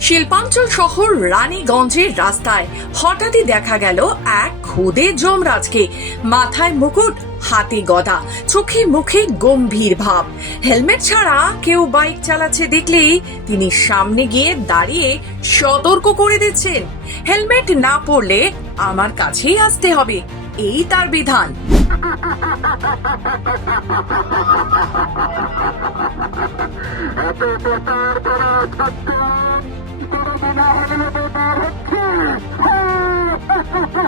শিল্পাঞ্চল শহর রানীগঞ্জের রাস্তায় হঠাৎই দেখা গেল এক খুদে যমরাজকে। মাথায় মুকুট হাতে গদা, চোখে মুখে গম্ভীর ভাব। হেলমেট ছাড়া কেউ বাইক চালাচ্ছে দেখলেই তিনি সামনে গিয়ে দাঁড়িয়ে সতর্ক করে দিচ্ছেন। হেলমেট না পরলে আমার কাছেই আসতে হবে, এই তার বিধান।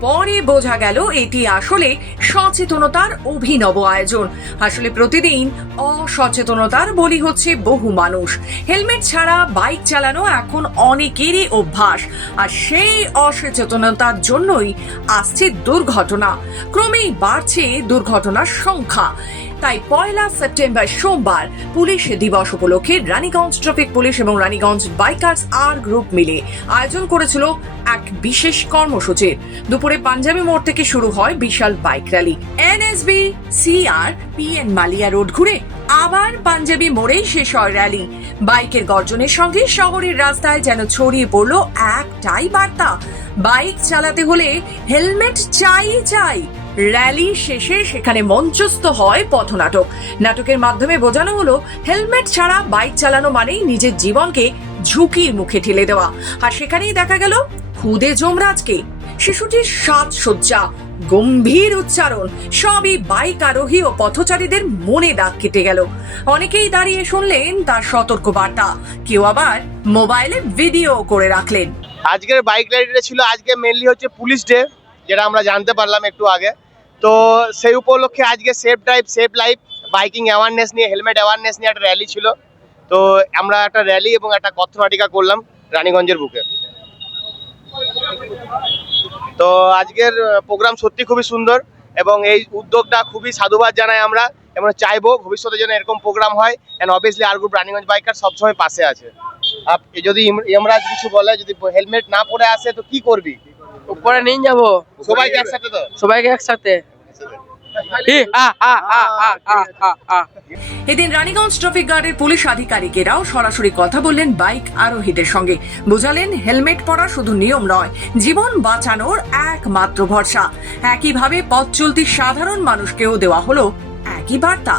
পরে বোঝা গেল এটি আসলে সচেতনতার অভিনব আয়োজন। আসলে প্রতিদিন অসচেতনতার বলি হচ্ছে বহু মানুষ। হেলমেট ছাড়া বাইক চালানো এখন অনেকেরই অভ্যাস। আর সেই অসচেতনতার জন্যই আসছে দুর্ঘটনা। ক্রমেই বাড়ছে দুর্ঘটনার সংখ্যা। তাই পয়লা সেপ্টেম্বর সোমবার পুলিশ দিবস উপলক্ষে রানীগঞ্জ ট্রাফিক পুলিশ এবং রানীগঞ্জ বাইকার্স আর গ্রুপ মিলে আয়োজন করেছিল এক বিশেষ কর্মসূচির দুপুরে পাঞ্জাবি মোড় থেকে শুরু হয় বিশাল bike rally. NSB, CR, PN Malia road ঘুরে আবার পাঞ্জাবি মোড়েই শেষ হয় র্যালি। বাইকের গর্জনের সঙ্গে শহরের রাস্তায় যেন ছড়িয়ে পড়ল একটাই বার্তা। বাইক চালাতে হলে হেলমেট চাই চাই। র্যালি শেষে সেখানে মঞ্চস্থ হয় পথনাটক। নাটকের মাধ্যমে বোঝানো হলো, হেলমেট ছাড়া বাইক চালানো মানেই নিজের জীবনকে ঝুঁকির মুখে ঠেলে দেওয়া। আর সেখানেই দেখা গেল, খুদে যমরাজকে। শিশুটির সাজসজ্জা গম্ভীর উচ্চারণ, সবই বাইক আরোহী ও পথচারীদের মনে দাগ কেটে গেল। অনেকেই দাঁড়িয়ে শুনলেন তার সতর্ক বার্তা কেউ আবার মোবাইলে ভিডিও করে রাখলেন। আজকের বাইক রাইডটা ছিল, আজকে মেনলি হচ্ছে পুলিশ ডে, যেটা আমরা জানতে পারলাম একটু আগে। তো সেই উপলক্ষে আজকে safe drive safe life biking awareness নিয়ে হেলমেট অ্যাওয়ারনেস নিয়ে একটা র্যালি ছিল। তো আমরা একটা র্যালি এবং একটা কথনাটিকা করলাম রানীগঞ্জের বুকে। তো আজকের প্রোগ্রাম সত্যি খুবই সুন্দর এবং এই উদ্যোগটা খুবই সাধুবাদ জানাই আমরা। এবং চাইব ভবিষ্যতে যেন এরকম প্রোগ্রাম হয়। অ্যান্ড অবভিয়াসলি আর গ্রুপ রানিগঞ্জ বাইকার সবসময় পাশে আছে। আপ যদি ইম- ইমরাজ কিছু বলে যদি হেলমেট না পরে আসে তো কি করবি? উপরে নিয়ে যাব। সবাইকে একসাথে তো? সবাইকে একসাথে। এদিন রানীগঞ্জ ট্রাফিক গার্ডের পুলিশ আধিকারিকেরাও সরাসরি কথা বললেন বাইক আরোহীদের সঙ্গে। বোঝালেন, হেলমেট পরা শুধু নিয়ম নয়, জীবন বাঁচানোর একমাত্র ভরসা। একইভাবে পথ চলতি সাধারণ মানুষকেও দেওয়া হলো একই বার্তা।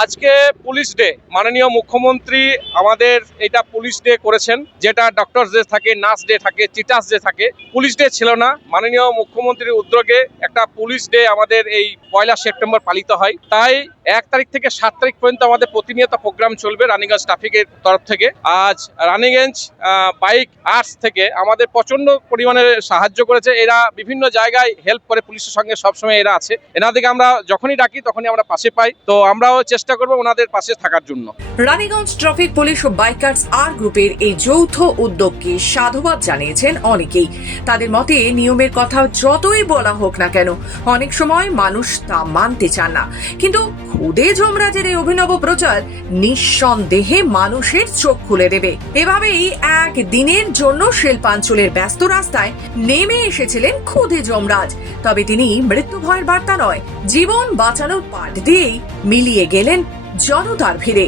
আজকে পুলিশ ডে, মাননীয় মুখ্যমন্ত্রী আমাদের এটা পুলিশ ডে করেছেন, যেটা ডক্টর ডে থাকে নার্স ডে থাকে চিটাস ডে থাকে। পুলিশ ডে ছিল না, মাননীয় মুখ্যমন্ত্রীর উদ্যোগে একটা পুলিশ ডে আমাদের এই পয়লা সেপ্টেম্বর পালিত হয়। তাই এক তারিখ থেকে সাত তারিখ পর্যন্ত আমাদের প্রতিনিয়ত প্রোগ্রাম চলবে রানীগঞ্জ ট্রাফিকের তরফ থেকে। আজ রানীগঞ্জ বাইক আর্টস থেকে আমাদের প্রচণ্ড পরিমাণে সাহায্য করেছে। এরা বিভিন্ন জায়গায় হেল্প করে পুলিশের সঙ্গে সবসময় এরা আছে। এনাদেরকে আমরা যখনই ডাকি তখনই আমরা পাশে পাই। তো আমরাও চেষ্টা করব ওনাদের পাশে থাকার জন্য। রানীগঞ্জ ট্রাফিক পুলিশ ও বাইকার্স আর গ্রুপের এই যৌথ উদ্যোগকে সাধুবাদ জানিয়েছেন অনেকেই। তাদের মতে নিয়মের কথা যতই বলা হোক না কেন, অনেক সময় মানুষ তা মানতে চান না। কিন্তু খুদে যমরাজের এই অভিনব প্রচার নিঃসন্দেহে মানুষের চোখ খুলে দেবে। এভাবেই এক দিনের জন্য শিল্পাঞ্চলের ব্যস্ত রাস্তায় নেমে এসেছিলেন খুদে যমরাজ। তবে তিনি মৃত্যু ভয়ের বার্তা নয়, জীবন বাঁচানোর পাঠ দিয়েই মিলিয়ে গেলেন জনতার ভিড়ে।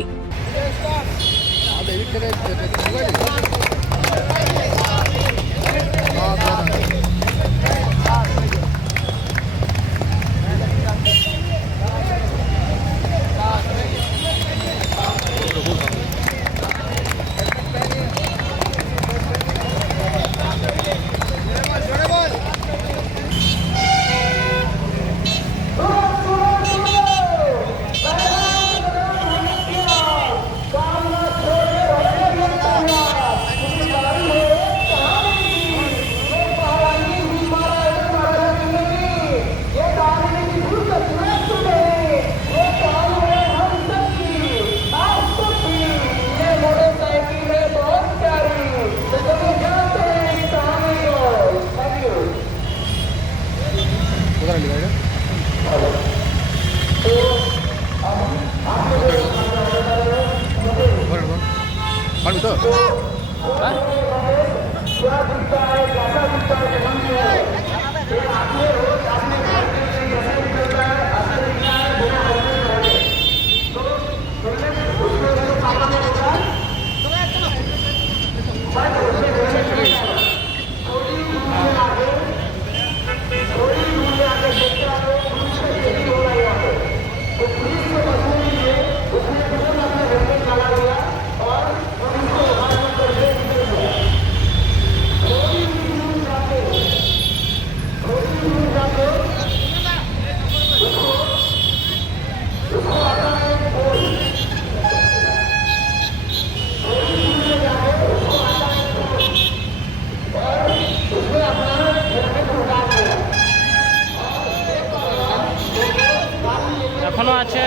এখনও আছে।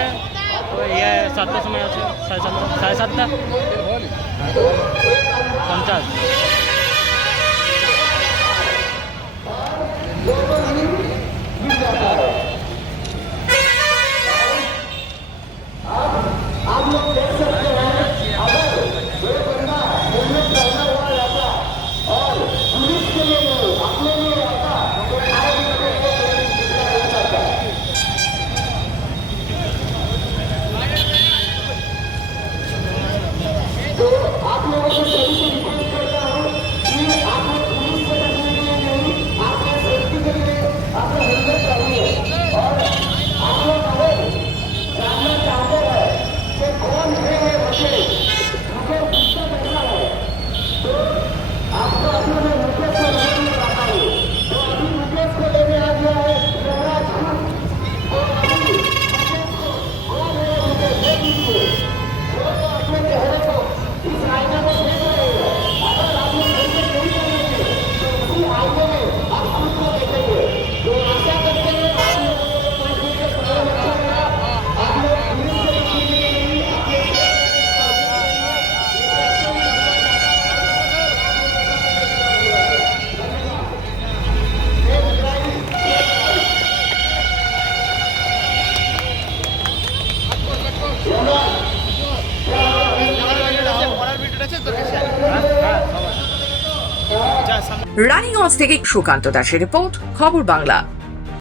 ইয়ে সাতটার সময় আছে সাড়ে সাতটা সাড়ে সাতটা? পঞ্চাশ। রানীগঞ্জ থেকে সুকান্ত দাসের রিপোর্ট খবর বাংলা।